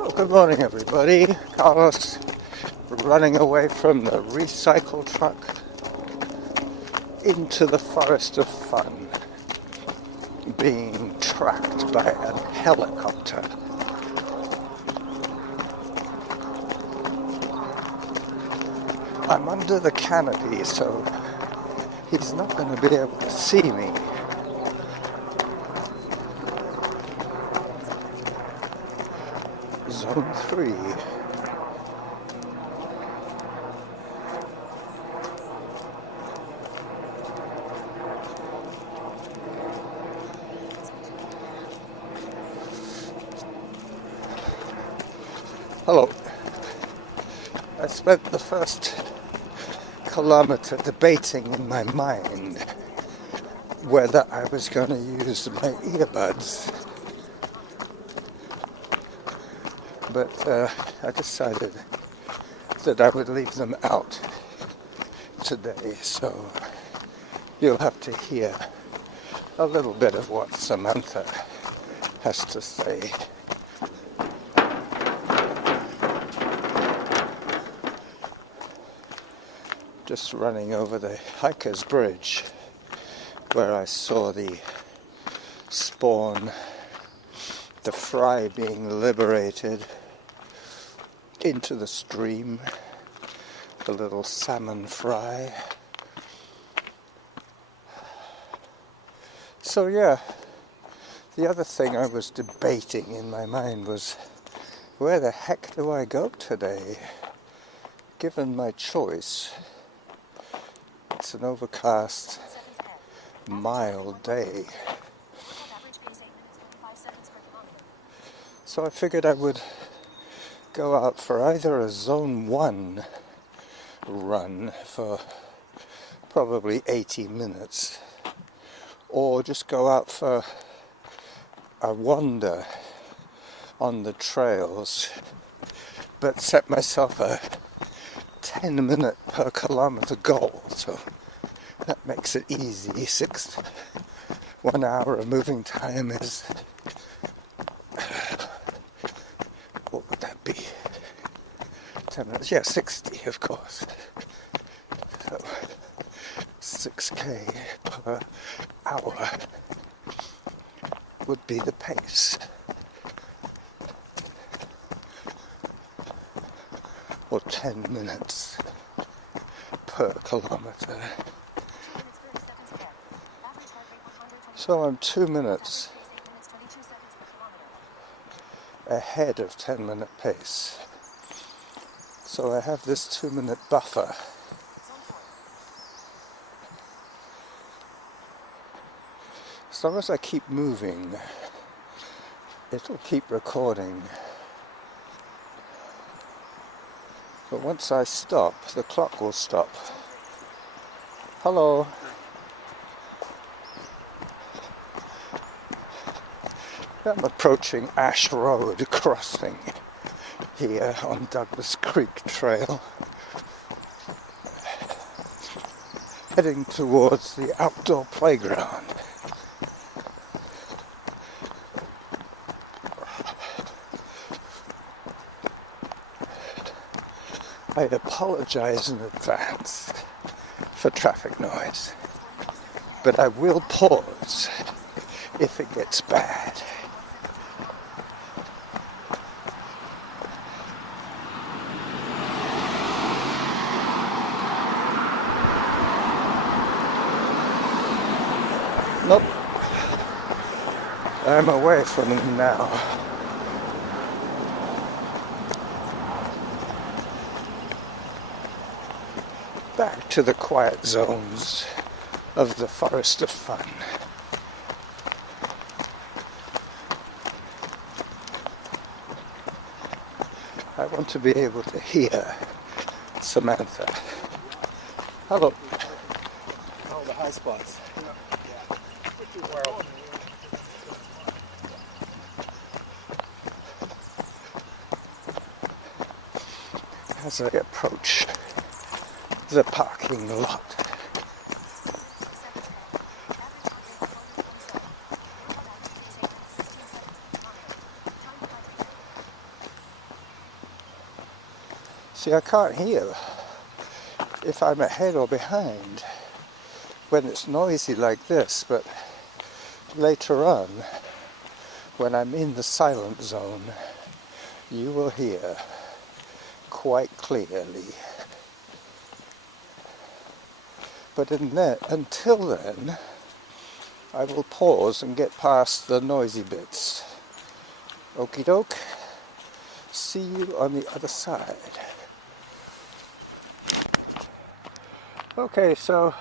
So good morning everybody. Carlos running away from the recycle truck into the forest of fun, being tracked by a helicopter. I'm under the canopy, so he's not going to be able to see me. Zone 3. Hello. I spent the first kilometer debating in my mind whether I was going to use my earbuds, but I decided that I would leave them out today, so you'll have to hear a little bit of what Samantha has to say. Just running over the hiker's bridge where I saw the spawn, the fry being liberated into the stream, the little salmon fry. So yeah, the other thing I was debating in my mind was, where the heck do I go today? Given my choice, it's an overcast, mild day. So I figured I would go out for either a Zone 1 run for probably 80 minutes, or just go out for a wander on the trails, but set myself a 10-minute per kilometer goal, so that makes it easy. 1 hour of moving time is, what would that be? 10 minutes, yeah, 60 of course. So 6k per hour would be the pace. Or 10 minutes per kilometer. So I'm 2 minutes ahead of 10-minute pace. So I have this 2-minute buffer. As long as I keep moving, it'll keep recording. But once I stop, the clock will stop. Hello. I'm approaching Ash Road crossing here on Douglas Creek Trail, heading towards the outdoor playground. I apologize in advance for traffic noise, but I will pause if it gets bad. Nope, I'm away from them now. Back to the quiet zones of the forest of fun. I want to be able to hear Samantha. Hello. Oh, the high spots. As I approach the parking lot. See, I can't hear if I'm ahead or behind when it's noisy like this, but later on, when I'm in the silent zone, you will hear quite clearly. But until then, I will pause and get past the noisy bits. Okie doke. See you on the other side. Okay, so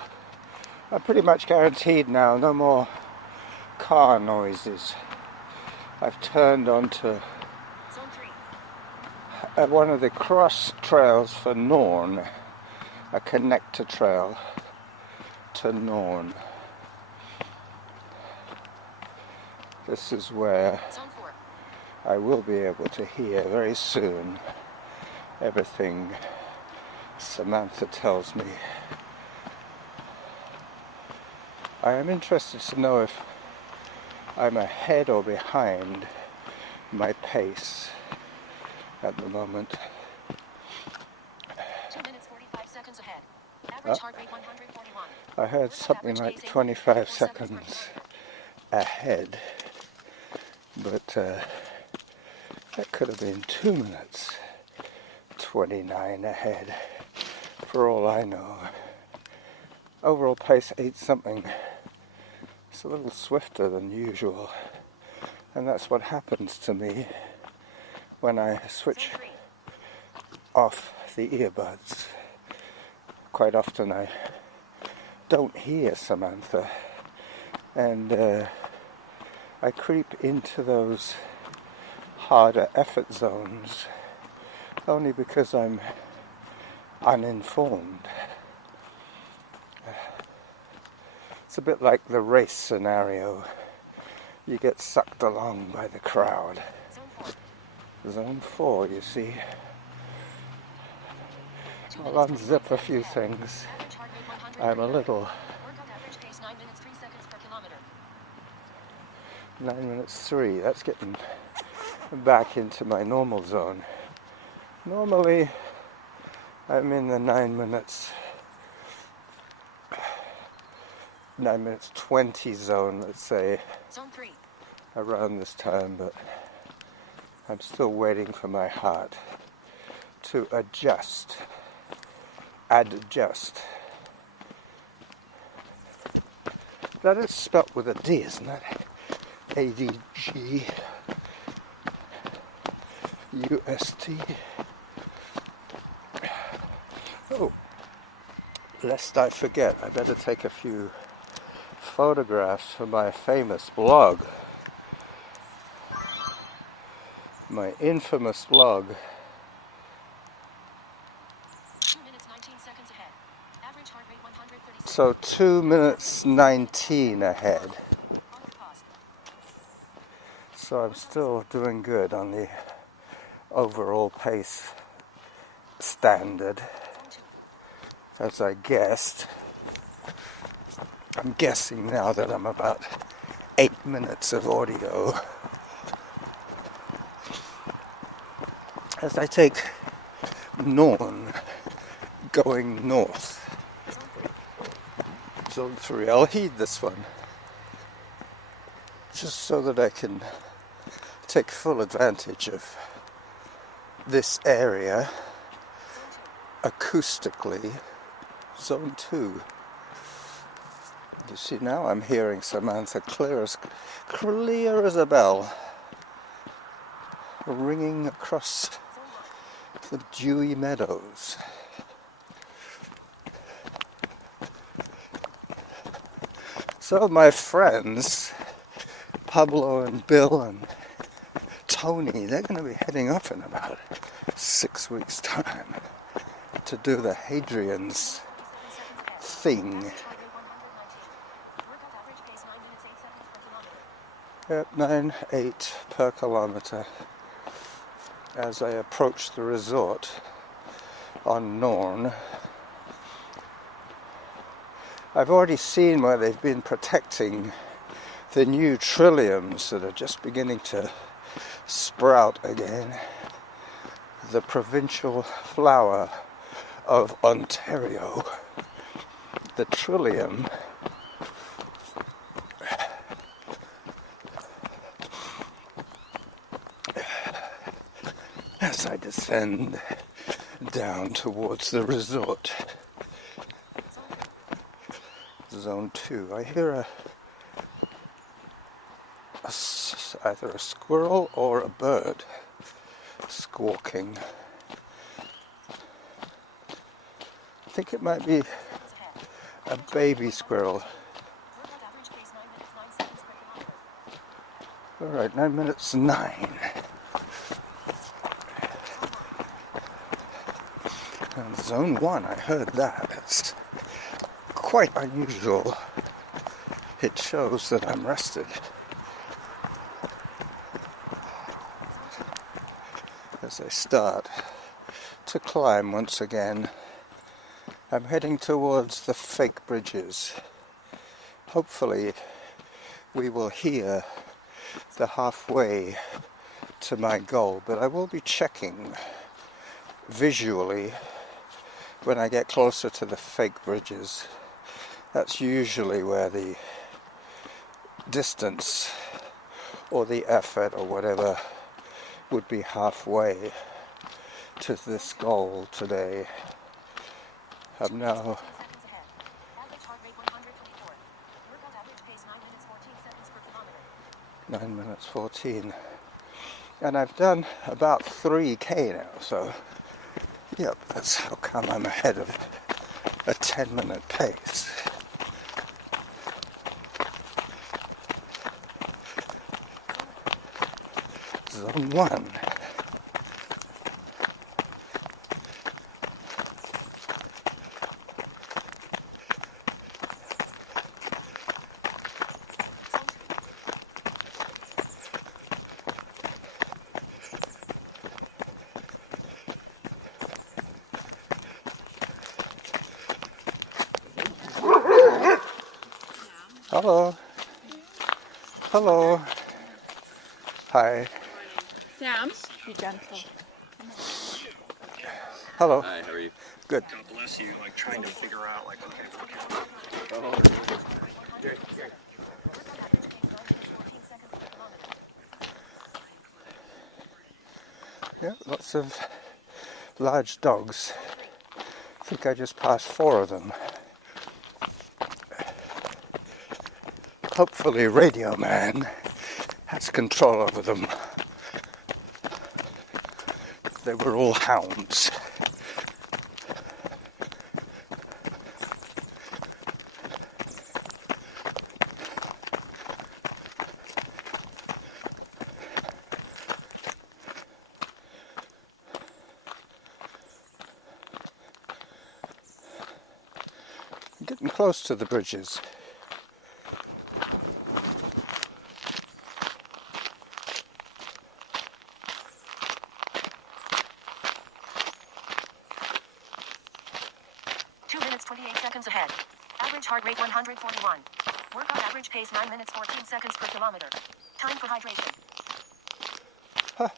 I'm pretty much guaranteed now, no more car noises. I've turned onto one of the cross trails for Norn, a connector trail to Norn. This is where I will be able to hear very soon everything Samantha tells me. I am interested to know if I'm ahead or behind my pace at the moment. 2 minutes 45 seconds ahead. Average heart rate 141. I heard something like 25 seconds ahead, but that could have been 2 minutes 29 ahead for all I know. Overall pace 8 something. It's a little swifter than usual, and that's what happens to me when I switch off the earbuds. Quite often I don't hear Samantha, and I creep into those harder effort zones only because I'm uninformed. It's a bit like the race scenario. You get sucked along by the crowd. Zone 4, you see. I'll unzip a few things. I'm a little... 9 minutes 3. That's getting back into my normal zone. Normally, I'm in the 9 minutes 20 zone, let's say, Zone 3. around this time, but I'm still waiting for my heart to adjust. Adjust. That is spelt with a D, isn't it? A-D-G-U-S-T. Oh, lest I forget, I better take a few photographs for my famous blog. My infamous blog. 2 minutes 19 seconds ahead. Average heart rate 136. So 2 minutes 19 ahead. So I'm still doing good on the overall pace standard, as I guessed. I'm guessing now that I'm about 8 minutes of audio as I take Norn going north. Zone 3. I'll heed this one just so that I can take full advantage of this area acoustically. Zone 2. You see, now I'm hearing Samantha clear as a bell, ringing across the dewy meadows. So my friends, Pablo and Bill and Tony, they're going to be heading off in about 6 weeks' time to do the Hadrian's thing. At 9.8 per kilometer as I approach the resort on Norn. I've already seen where they've been protecting the new trilliums that are just beginning to sprout again. the provincial flower of Ontario, the trillium, as I descend down towards the resort. Zone 2. I hear either a squirrel or a bird squawking. I think it might be a baby squirrel. Alright, 9 minutes 9. And zone 1, I heard that. It's quite unusual. It shows that I'm rested. As I start to climb once again, I'm heading towards the fake bridges. Hopefully we will hear the halfway to my goal, but I will be checking visually when I get closer to the fake bridges. That's usually where the distance or the effort or whatever would be halfway to this goal today. I'm now 9 minutes 14, and I've done about 3k now, so yep, that's how come I'm ahead of a 10-minute pace. Zone 1. Hello. Hello. Hi. Sam, be gentle. Hello. Hi, how are you? Good. God bless you, like trying to figure out, like, okay, Yeah, lots of large dogs. I think I just passed 4 of them. Hopefully Radio Man has control over them. They were all hounds. I'm getting close to the bridges. Ahead. Average heart rate 141. Workout average pace 9 minutes 14 seconds per kilometer. Time for hydration. I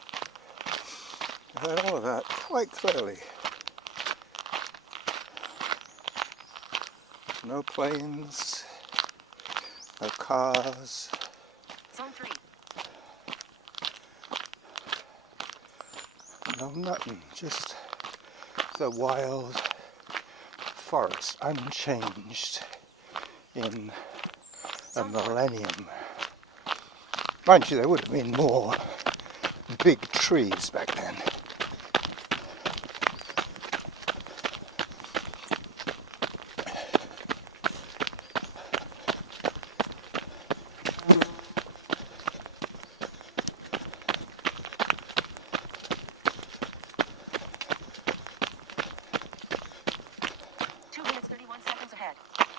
heard all of that quite clearly. No planes, no cars. Zone 3. No nothing, just the wild forest, unchanged in a millennium. Mind you, there would have been more big trees back then.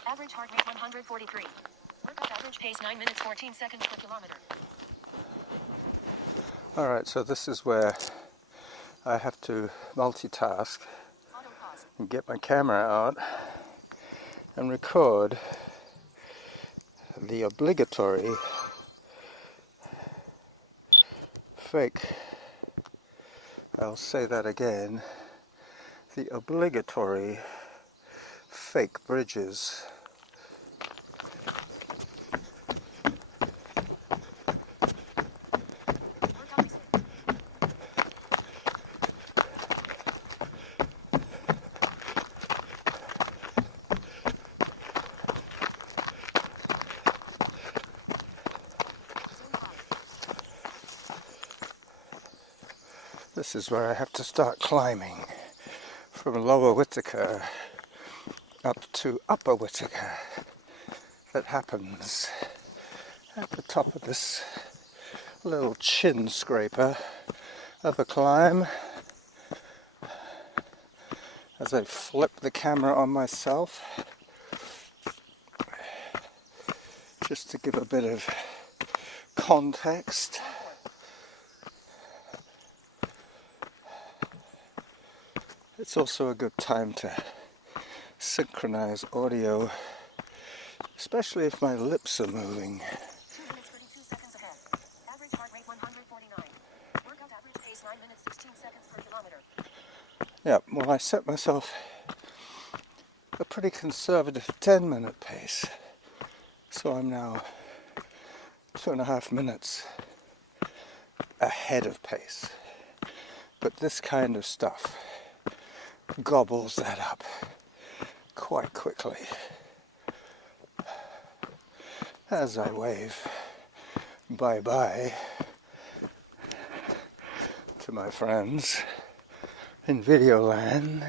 Average heart rate 143. Workout average pace 9 minutes 14 seconds per kilometer. Alright, so this is where I have to multitask and get my camera out and record the obligatory fake I'll say that again, the obligatory fake bridges. This is where I have to start climbing from Lower Whittaker up to Upper Whittaker. That happens at the top of this little chin scraper of a climb. As I flip the camera on myself, just to give a bit of context. It's also a good time to synchronize audio, especially if my lips are moving. 2 minutes 32 seconds ahead. Average heart rate 149. Workout average pace 9 minutes 16 seconds per kilometer. Yeah, well, I set myself a pretty conservative 10-minute pace, so I'm now 2.5 minutes ahead of pace. But this kind of stuff gobbles that up quite quickly as I wave bye-bye to my friends in video land.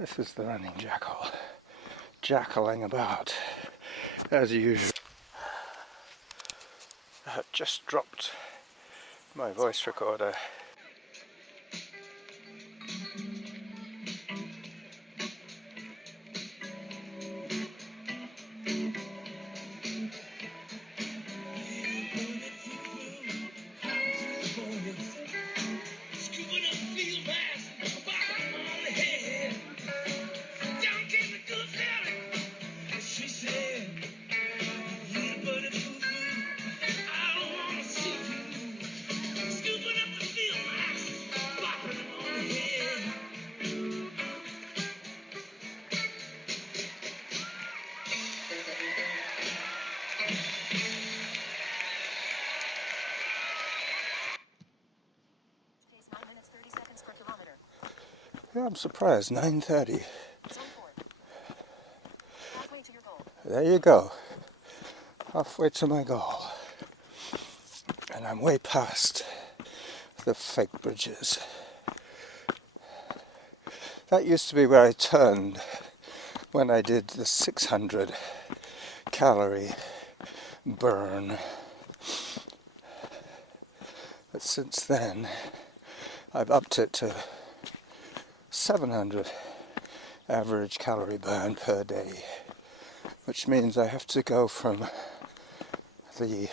This is the running Jackal, jackaling about as usual. I have just dropped my voice recorder. Pace 9 minutes 30 seconds per kilometer. Yeah, I'm surprised, 9:30. Zone 4. Halfway to your goal. There you go, halfway to my goal. And I'm way past the fake bridges. That used to be where I turned when I did the 600 calorie burn. But since then, I've upped it to 700 average calorie burn per day, which means I have to go from the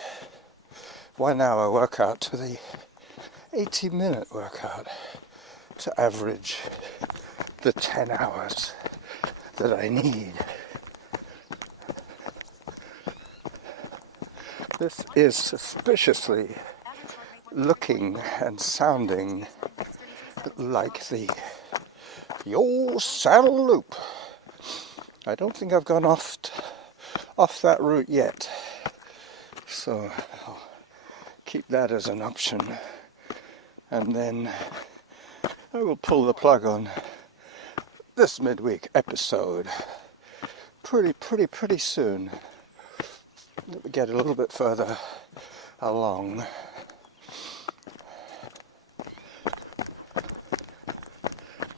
1 hour workout to the 80-minute workout to average the 10 hours that I need. This is suspiciously looking and sounding like the old saddle loop. I don't think I've gone off that route yet, so I'll keep that as an option, and then I will pull the plug on this midweek episode pretty soon. Let me get a little bit further along.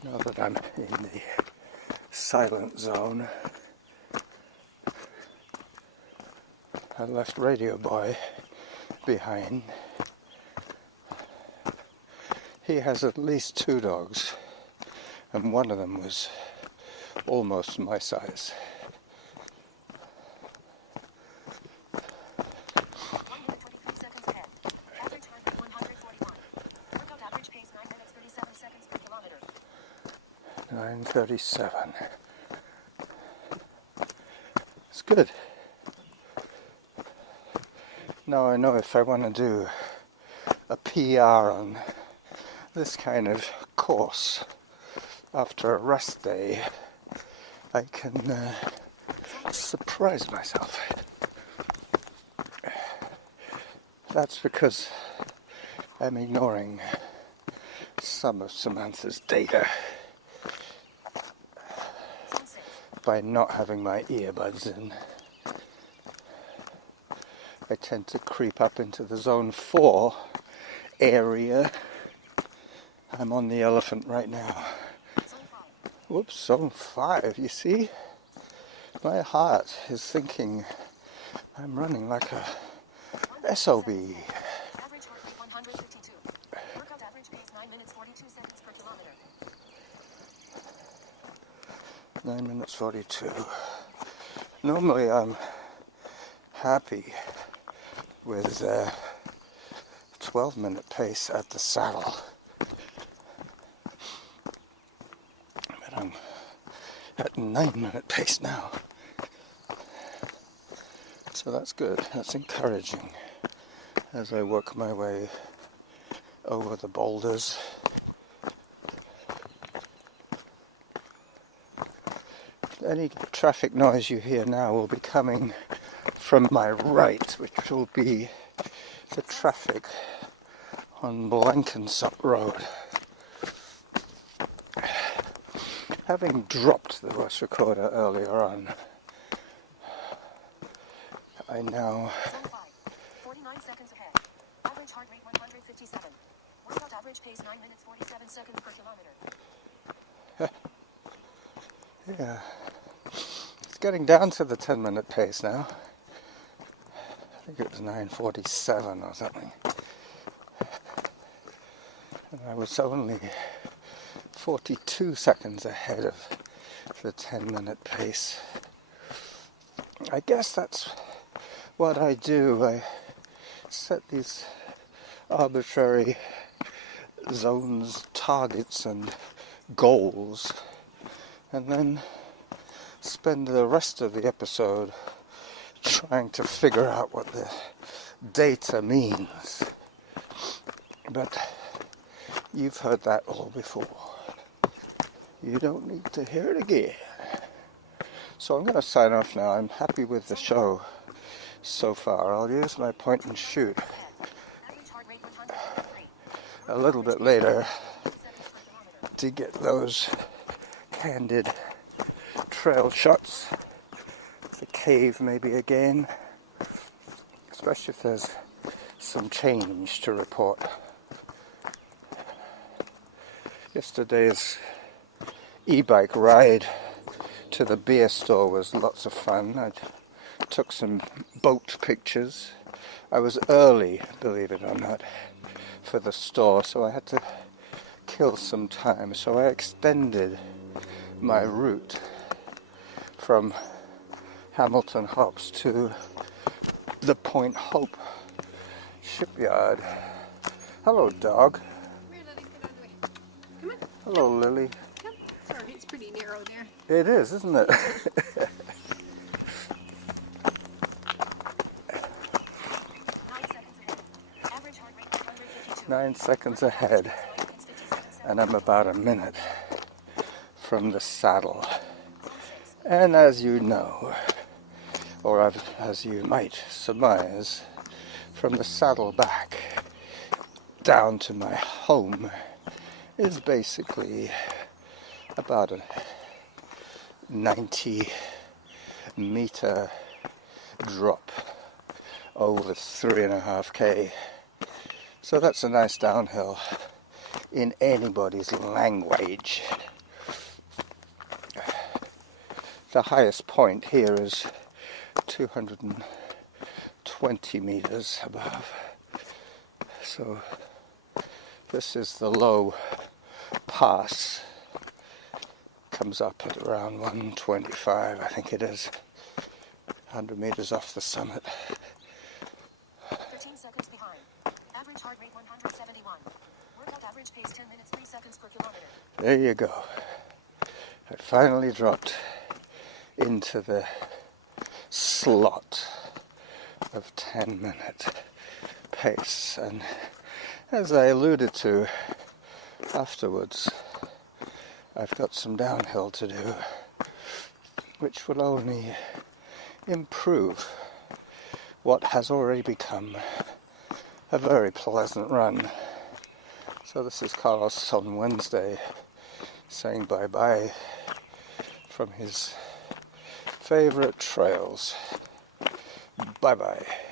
Now that I'm in the silent zone, I left Radio Boy behind. He has at least 2 dogs, and one of them was almost my size. 1 minute 23 seconds ahead. Average heart rate 141. Workout average pace 9 minutes 37 seconds per kilometer. 9:37. It's good. Now I know if I want to do a PR on this kind of course. After a rest day, I can surprise myself. That's because I'm ignoring some of Samantha's data by not having my earbuds in. I tend to creep up into the zone 4 area. I'm on the elephant right now. Whoops, zone 5, you see? My heart is thinking I'm running like a SOB. Average heart rate 152. Workout average pace 9 minutes 42 seconds per kilometer. 9 minutes 42. Normally I'm happy with 12-minute pace at the saddle. But I'm at 9-minute pace now. So that's good, that's encouraging as I work my way over the boulders. Any traffic noise you hear now will be coming from my right, which will be the traffic on Blenkinsop Road. Having dropped the voice recorder earlier on, I now... Zone 5. 49 seconds ahead. Average heart rate 157. Workout average pace 9 minutes 47 seconds per kilometer. Yeah, it's getting down to the 10-minute pace now. I think it was 9:47 or something. And I was only 42 seconds ahead of the 10-minute pace. I guess that's what I do. I set these arbitrary zones, targets and goals, and then spend the rest of the episode trying to figure out what the data means. But you've heard that all before. You don't need to hear it again. So I'm going to sign off now. I'm happy with the show so far. I'll use my point and shoot Average heart rate 153. a little bit later to get those candid trail shots. The cave maybe again, especially if there's some change to report. Yesterday's e-bike ride to the beer store was lots of fun. I took some boat pictures. I was early, believe it or not, for the store, so I had to kill some time. So I extended my route from Hamilton Hops to the Point Hope shipyard. Hello, dog. Come here, Lily. Get out of the way. Come on. Hello, Lily. Come. Sorry, it's pretty narrow there. It is, isn't it? 9 seconds ahead, and I'm about a minute from the saddle. And as you know, or as you might surmise, from the saddle back down to my home is basically about a 90-meter drop over 3.5K. So that's a nice downhill in anybody's language. The highest point here is 220 meters above. So this is the low pass. Comes up at around 125, I think it is. 100 meters off the summit. 13 seconds behind. Average heart rate 171. Workout average pace 10 minutes 3 seconds per kilometer. There you go. I finally dropped into the slot of 10-minute pace, and as I alluded to afterwards, I've got some downhill to do, which will only improve what has already become a very pleasant run. So this is Carlos on Wednesday saying bye-bye from his favourite trails. Bye-bye.